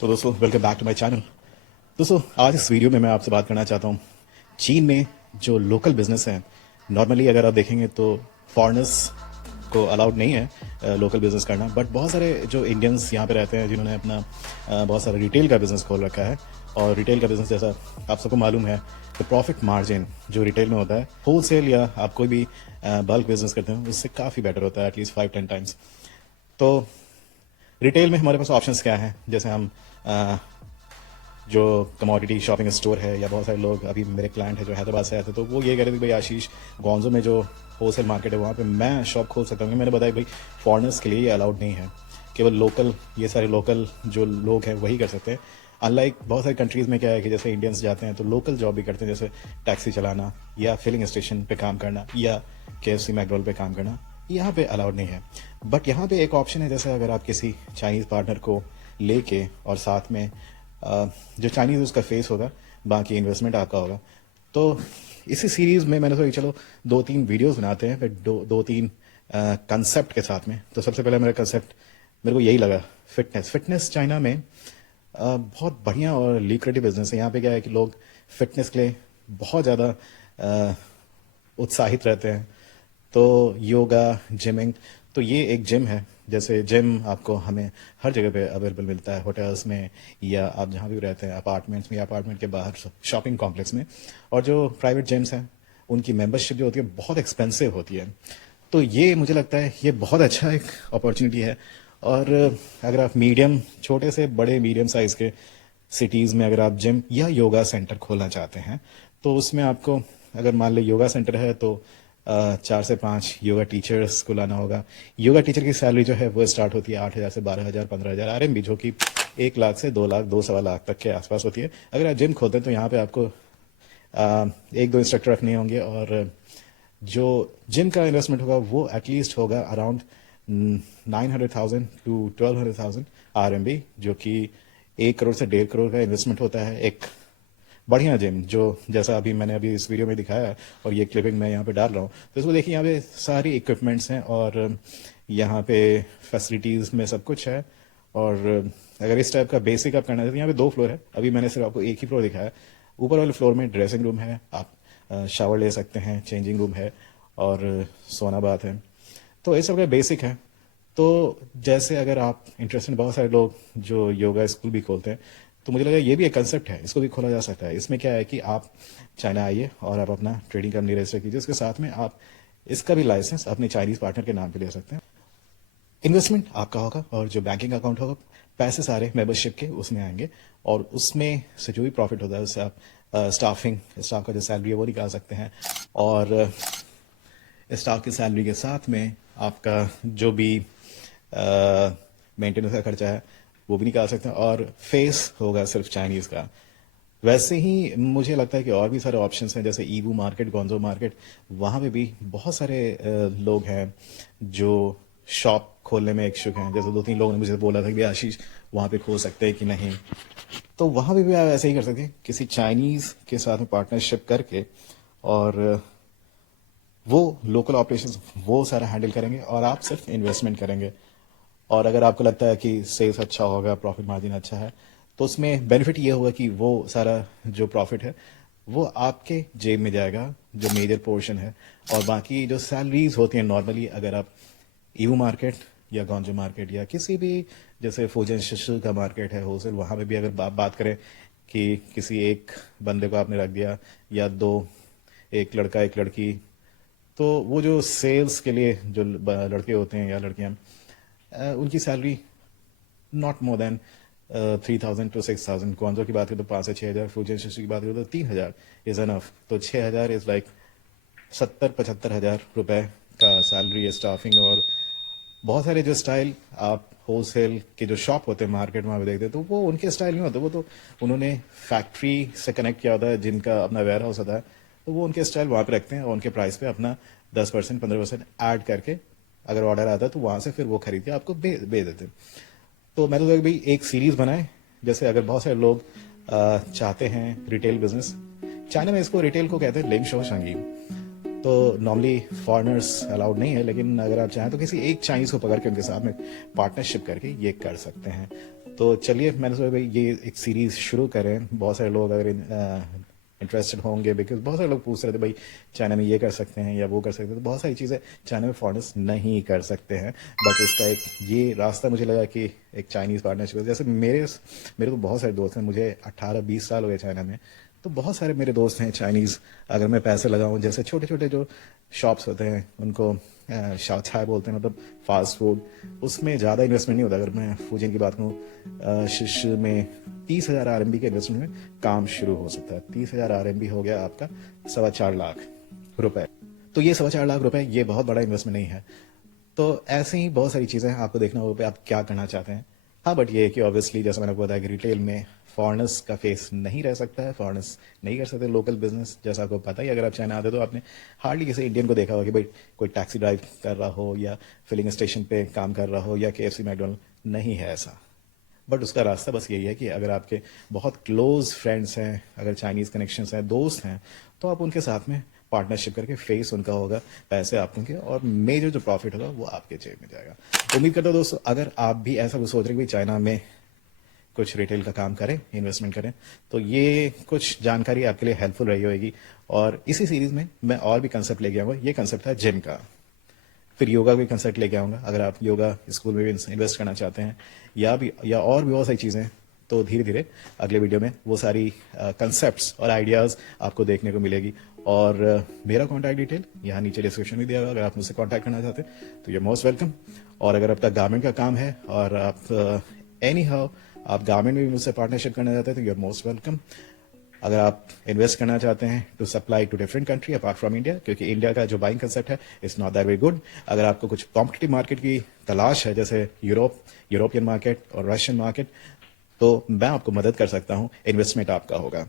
तो दोस्तों welcome back to my channel. दोस्तों आज इस वीडियो में मैं आपसे बात करना चाहता हूँ चीन में जो लोकल बिजनेस है। नॉर्मली अगर आप देखेंगे तो फॉरेनर्स को अलाउड नहीं है लोकल बिजनेस करना, बट बहुत सारे जो इंडियंस यहाँ पे रहते हैं जिन्होंने अपना बहुत सारा रिटेल का बिजनेस खोल रखा है। और रिटेल का बिजनेस जैसा आप सबको मालूम है तो प्रॉफिट मार्जिन जो रिटेल में होता है, होल सेल या आप कोई भी बल्क बिजनेस करते हैं उससे काफ़ी बेटर होता है, एटलीस्ट 5-10 टाइम्स। तो रिटेल में हमारे पास ऑप्शंस क्या हैं, जैसे हम जो कमोडिटी शॉपिंग स्टोर है, या बहुत सारे लोग, अभी मेरे क्लाइंट है जो हैदराबाद से आए थे तो वो ये कह रहे थे भाई आशीष, गोंजो में जो होलसेल मार्केट है वहाँ पे मैं शॉप खोल सकता हूँ। मैंने बताया भाई फॉरेनर्स के लिए ये अलाउड नहीं है, केवल लोकल, ये सारे लोकल जो लोग हैं वही कर सकते हैं। अनलाइक बहुत सारी कंट्रीज़ में क्या है कि जैसे इंडियंस जाते हैं तो लोकल जॉब भी करते हैं, जैसे टैक्सी चलाना या फिलिंग स्टेशन पे काम करना या KFC मैकडोनल्ड पे काम करना, यहाँ पे अलाउड नहीं है। बट यहाँ पे एक ऑप्शन है, जैसे अगर आप किसी चाइनीज़ पार्टनर को लेके और साथ में जो चाइनीज़ उसका फेस होगा, बाकी इन्वेस्टमेंट आपका होगा। तो इसी सीरीज़ में मैंने सोचा चलो 2-3 वीडियोस बनाते हैं, फिर दो तीन कंसेप्ट के साथ में। तो सबसे पहले मेरा कंसेप्ट मेरे को यही लगा, फिटनेस चाइना में बहुत बढ़िया और ल्यूक्रेटिव बिजनेस है। यहाँ पे क्या है कि लोग फिटनेस के लिए बहुत ज़्यादा उत्साहित रहते हैं। तो योगा, जिमिंग, तो ये एक जिम है। जैसे जिम आपको हमें हर जगह पे अवेलेबल मिलता है, होटल्स में या आप जहाँ भी रहते हैं, अपार्टमेंट्स में या अपार्टमेंट के बाहर शॉपिंग कॉम्प्लेक्स में। और जो प्राइवेट जिम्स हैं उनकी मेंबरशिप जो होती है बहुत एक्सपेंसिव होती है। तो ये मुझे लगता है ये बहुत अच्छा एक अपॉर्चुनिटी है। और अगर आप मीडियम, छोटे से बड़े मीडियम साइज़ के सिटीज़ में अगर आप जिम या योगा सेंटर खोलना चाहते हैं तो उसमें आपको, अगर मान लो योगा सेंटर है तो 4 से 5 योगा टीचर्स को लाना होगा। योगा टीचर की सैलरी जो है वो स्टार्ट होती है 8,000 से 12,000 15,000 RMB, जो कि 1 लाख से 2 लाख 2 सवा लाख तक के आसपास होती है। अगर आप जिम खोलते हैं तो यहाँ पे आपको 1-2 इंस्ट्रक्टर रखने होंगे, और जो जिम का इन्वेस्टमेंट होगा वो एटलीस्ट होगा अराउंड 900,000 to 1,200,000 RMB, जो कि 1 करोड़ से 1.5 करोड़ का इन्वेस्टमेंट होता है एक बढ़िया जिम, जो जैसा अभी मैंने अभी इस वीडियो में दिखाया है और ये क्लिपिंग मैं यहाँ पे डाल रहा हूँ। तो इसको देखिए, यहाँ पे सारी इक्विपमेंट्स हैं और यहाँ पे फैसिलिटीज़ में सब कुछ है। और अगर इस टाइप का बेसिक आप करना चाहते हैं, यहाँ पे 2 फ्लोर है, अभी मैंने सिर्फ आपको एक ही फ्लोर दिखाया है। ऊपर वाले फ्लोर में ड्रेसिंग रूम है, आप शावर ले सकते हैं, चेंजिंग रूम है और सोना बाथ है। तो ये सब का बेसिक है। तो जैसे अगर आप इंटरेस्टेड, बहुत सारे लोग जो योगा स्कूल भी खोलते हैं, तो मुझे लगा ये भी एक कंसेप्ट है, इसको भी खोला जा सकता है। इसमें क्या है कि आप चाइना आइए और आप अपना ट्रेडिंग कंपनी रजिस्टर कीजिए, उसके साथ में आप इसका भी लाइसेंस अपने चाइनीज पार्टनर के नाम पे ले सकते हैं। इन्वेस्टमेंट आपका होगा और जो बैंकिंग अकाउंट होगा, पैसे सारे मेंबरशिप के उसमें आएंगे, और उसमें से जो भी प्रॉफिट होता है उससे आप स्टाफ का जो सैलरी है वो निकाल सकते हैं। और स्टाफ की सैलरी के साथ में आपका जो भी मेंटेनेंस का खर्चा है वो भी निकाल सकते हैं, और फेस होगा सिर्फ चाइनीज़ का। वैसे ही मुझे लगता है कि और भी सारे ऑप्शंस हैं, जैसे ईवू मार्केट, गोंजो मार्केट, वहाँ पे भी बहुत सारे लोग हैं जो शॉप खोलने में इच्छुक हैं। जैसे 2-3 लोगों ने मुझे बोला था कि भैया आशीष वहाँ पे खोल सकते हैं कि नहीं। तो वहाँ पे भी आप ऐसे ही कर सकते हैं, किसी चाइनीज़ के साथ में पार्टनरशिप करके, और वो लोकल ऑपरेशंस वो सारा हैंडल करेंगे और आप सिर्फ इन्वेस्टमेंट करेंगे। और अगर आपको लगता है कि सेल्स अच्छा होगा, प्रॉफिट मार्जिन अच्छा है, तो उसमें बेनिफिट ये होगा कि वो सारा जो प्रॉफिट है वो आपके जेब में जाएगा, जो मेजर पोर्शन है। और बाकी जो सैलरीज होती हैं नॉर्मली, अगर आप ईवू मार्केट या गौंजो मार्केट या किसी भी, जैसे फूजन शिशु का मार्केट है होलसेल, वहाँ पे भी अगर बात करें कि किसी एक बंदे को आपने रख दिया या दो, एक लड़का एक लड़की, तो वो जो सेल्स के लिए जो लड़के होते हैं या लड़कियां, उनकी salary not more than 3,000 to 6,000। कौनजो की बात करें तो 5 से 6 हज़ार, फूजियन शिशु की बात करें तो 3,000 इज अनफ। तो 6,000 इज लाइक 70-75 हज़ार रुपए का सैलरी है स्टाफिंग। और बहुत सारे जो स्टाइल आप होलसेल के जो शॉप होते हैं मार्केट में आप देखते हैं, तो वो उनके स्टाइल नहीं होते, वो तो उन्होंने फैक्ट्री से कनेक्ट किया होता है, जिनका अपना वेयर हाउस होता है, तो वो उनके स्टाइल वहाँ पे रखते हैं और उनके प्राइस पे अपना 10% 15% ऐड करके, अगर ऑर्डर आता है तो वहाँ से फिर वो खरीद के आपको भेज देते हैं। तो मैं तो कहता भाई एक सीरीज बनाए, जैसे अगर बहुत सारे लोग चाहते हैं रिटेल बिजनेस, चाइना में इसको रिटेल को कहते हैं लेंग शो शंगी। तो नॉर्मली फॉरेनर्स अलाउड नहीं है, लेकिन अगर आप चाहें तो किसी एक चाइनीज को पकड़ के उनके साथ में पार्टनरशिप करके ये कर सकते हैं। तो चलिए मैंने सोचा भाई ये एक सीरीज शुरू करें। बहुत सारे लोग अगर इंटरेस्टेड होंगे, बिकॉज बहुत सारे लोग पूछ रहे थे भाई चाइना में ये कर सकते हैं या वो कर सकते हैं। तो बहुत सारी चीज़ें चाइना में फॉरेनर्स नहीं कर सकते हैं, बट उसका एक ये रास्ता मुझे लगा कि एक चाइनीज़ पार्टनरशिप, जैसे मेरे तो बहुत सारे दोस्त हैं, मुझे 18-20 साल हो गए चाइना में। तो बहुत सारे मेरे दोस्त हैं चाइनीज़। अगर मैं पैसे लगाऊं, जैसे छोटे छोटे जो शॉप्स होते हैं उनको शाओचाय बोलते हैं, मतलब फास्ट फूड, उसमें ज़्यादा इन्वेस्टमेंट नहीं होता। अगर मैं फूजिन की बात करूँ, शिश में 30,000 RMB के इन्वेस्टमेंट में काम शुरू हो सकता है। 30,000 RMB हो गया आपका 4.25 लाख रुपए। तो ये 4.25 लाख रुपए ये बहुत बड़ा इन्वेस्टमेंट नहीं है। तो ऐसे ही बहुत सारी चीज़ें हैं, आपको देखना होगा आप क्या करना चाहते हैं। हाँ, बट ये है कि ऑब्वियसली जैसा मैंने आपको बताया कि रिटेल में फॉरेनर्स का फेस नहीं रह सकता है, फॉरेनर्स नहीं कर सकते लोकल बिजनेस। जैसा आपको पता ही, अगर आप चाइना आते तो आपने हार्डली किसी इंडियन को देखा होगा कि भाई कोई टैक्सी ड्राइव कर रहा हो या फिलिंग स्टेशन पे काम कर रहा हो या KFC मैकडोनल्ड, नहीं है ऐसा। बट उसका रास्ता बस यही है कि अगर आपके बहुत क्लोज फ्रेंड्स हैं, अगर चाइनीज़ कनेक्शंस हैं, दोस्त हैं, तो आप उनके साथ में पार्टनरशिप करके फेस उनका होगा, पैसे आप उनके, और मेजर जो प्रॉफिट होगा वो आपके जेब में जाएगा। उम्मीद करता हूँ दोस्तों, अगर आप भी ऐसा कुछ सोच रहे हैं कि चाइना में कुछ रिटेल का काम करें, इन्वेस्टमेंट करें, तो ये कुछ जानकारी आपके लिए हेल्पफुल रही होगी। और इसी सीरीज में मैं और भी कंसेप्ट लेके आऊँगा। ये कंसेप्ट था जिम का, फिर योगा भी कंसेप्ट लेके आऊँगा। अगर आप योगा स्कूल में भी इन्वेस्ट करना चाहते हैं या और भी बहुत सारी चीज़ें, तो धीरे धीरे अगले वीडियो में वो सारी कंसेप्ट्स और आइडियाज़ आपको देखने को मिलेगी। और मेरा कॉन्टैक्ट डिटेल यहाँ नीचे डिस्क्रिप्शन में दिया हुआ, अगर आप मुझसे कॉन्टैक्ट करना चाहते हैं तो यू मोस्ट वेलकम। और अगर आपका गारमेंट का काम है और आप एनी हाउ आप गारमेंट में भी मुझसे पार्टनरशिप करना चाहते हैं तो यू आर मोस्ट वेलकम। अगर आप इन्वेस्ट करना चाहते हैं to supply to different country apart from India, क्योंकि इंडिया का जो बाइंग कंसेप्ट है it's not that very good. अगर आपको कुछ कॉम्पिटिटिव मार्केट की तलाश है, जैसे यूरोपियन मार्केट और रशियन मार्केट, तो मैं आपको मदद कर सकता हूँ, इन्वेस्टमेंट आपका होगा।